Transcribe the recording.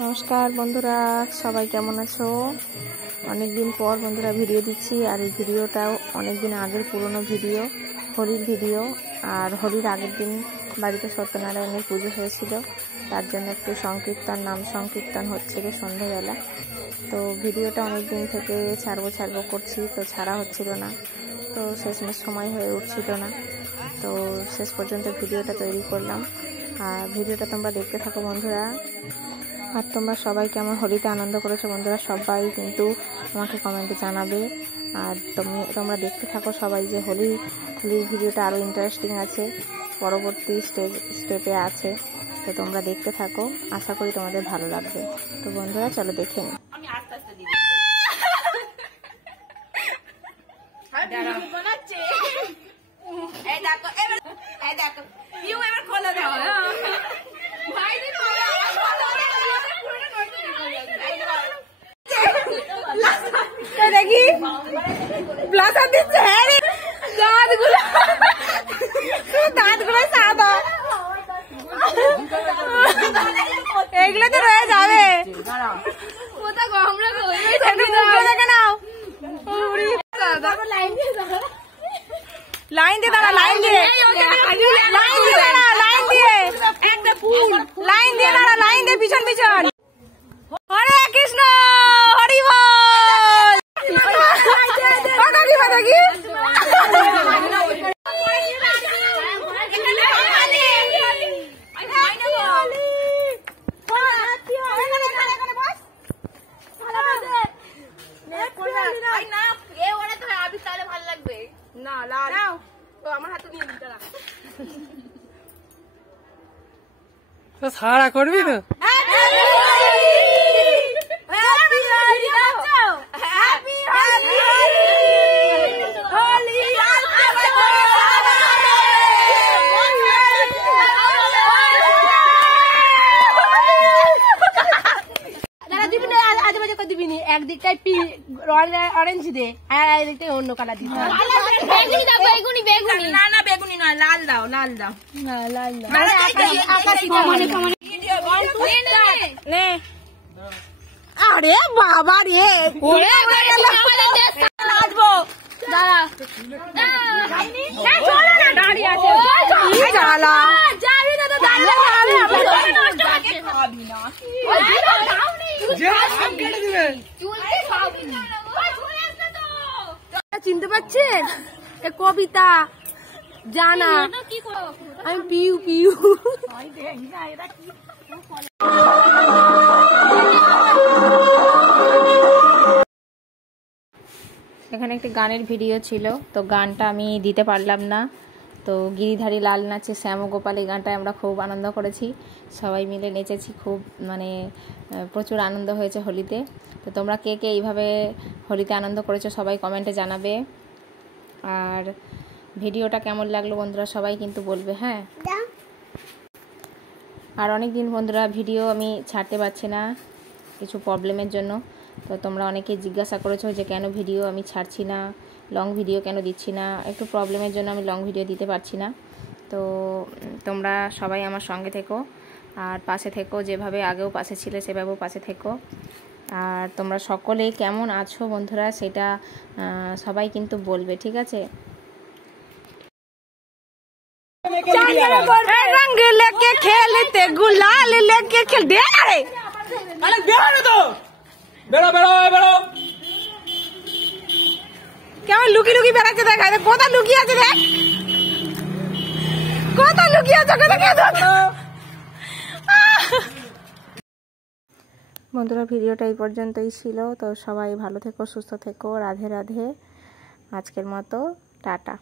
নমস্কার বন্ধুরা, সবাই কেমন আছো? অনেকদিন পর বন্ধুরা ভিডিও দিচ্ছি, আর এই ভিডিওটাও অনেকদিন আগের পুরনো ভিডিও, হোলির ভিডিও। আর হোলির আগের দিন বাড়িতে সত্যনারায়ণের পুজো হয়েছিল, তার জন্য একটু নাম সংকীর্তন হচ্ছিল সন্ধ্যেবেলা। তো ভিডিওটা অনেক দিন থেকে ছাড়বো করছি, তো ছাড়া হচ্ছিল না, তো শেষমেশ সময় হয়ে উঠছিল না। তো শেষ পর্যন্ত ভিডিওটা তৈরি করলাম, আর ভিডিওটা তোমরা দেখতে থাকো বন্ধুরা। আর তোমরা সবাই কেমন হোলিতে আনন্দ করেছো বন্ধুরা, সবাই কিন্তু আমাকে কমেন্টে জানাবে। আর তোমরা দেখতে থাকো সবাই, যে হোলির ভিডিওটা আরও ইন্টারেস্টিং আছে, পরবর্তী স্টেপে আছে। তো তোমরা দেখতে থাকো, আশা করি তোমাদের ভালো লাগবে। তো বন্ধুরা চলো দেখে নিই। দেখি ব্লাসার দিচ্ছে, হ্যাঁ রে, দাঁতগুলো সাদা, এগুলো তো রয়ে যাবে। লাইন দিয়ে দাঁড়া, লাইন দিয়ে দাঁড়া, লাইন দিয়ে পিছন পিছন। হরে কৃষ্ণ, হরি বল। দেখি সারা করবি তো। একদিকটাই অরেঞ্জ দে, আর একদিকটাই অন্য কালার দিতে হবে। না বেগুনি নয়, লাল দাও, লাল দাও, না লাল দাও। আরে বাবা রে, নাচবো দাঁড়া, দাঁড়িয়ে আছে জ্বালা। চিনতে পারছেন কবিতা জানা? আমি পিউ পিউ। এখানে একটি গানের ভিডিও ছিল, তো গানটা আমি দিতে পারলাম না। তো গিরিধারী লাল নাচে শ্যাম গোপাল, এই গানটায় আমরা খুব আনন্দ করেছি, সবাই মিলে নেচেছি, খুব প্রচুর আনন্দ হয়েছে হোলিতে। তো তোমরা কে কে এইভাবে হোলিতে আনন্দ করেছো সবাই কমেন্টে জানাবে। আর ভিডিওটা কেমন লাগলো বন্ধুরা সবাই কিন্তু বলবে, হ্যাঁ। আর অনেক দিন বন্ধুরা ভিডিও আমি ছাড়তে পারছি না কিছু প্রবলেমের জন্য। তো তোমরা অনেকেই জিজ্ঞাসা করেছো যে কেন ভিডিও আমি ছাড়ছি না, লং ভিডিও কেন দিচ্ছি না। একটু প্রবলেমের জন্য আমি লং ভিডিও দিতে পারছি না। তো তোমরা সবাই আমার সঙ্গে থেকো আর পাশে থেকো, যেভাবে আগেও পাশে ছিলে সেভাবেও পাশে থেকো। আর তোমরা সকলেই কেমন আছো বন্ধুরা সেটা সবাই কিন্তু বলবে, ঠিক আছে? रंग लेके खेलते गुलाल लेके खेल दे रे, अरे बेरो तो बेरो बेरो बेरो কেমন লুকি লুকি বেড়াচ্ছে দেখা, কোথা লুকিয়ে আছে দেখ, কোথা লুকিয়ে আছে, বন্ধুরা ভিডিওটা এই পর্যন্তই ছিল। তো সবাই ভালো থেকো, সুস্থ থেকো, রাধে রাধে। আজকের মতো টাটা।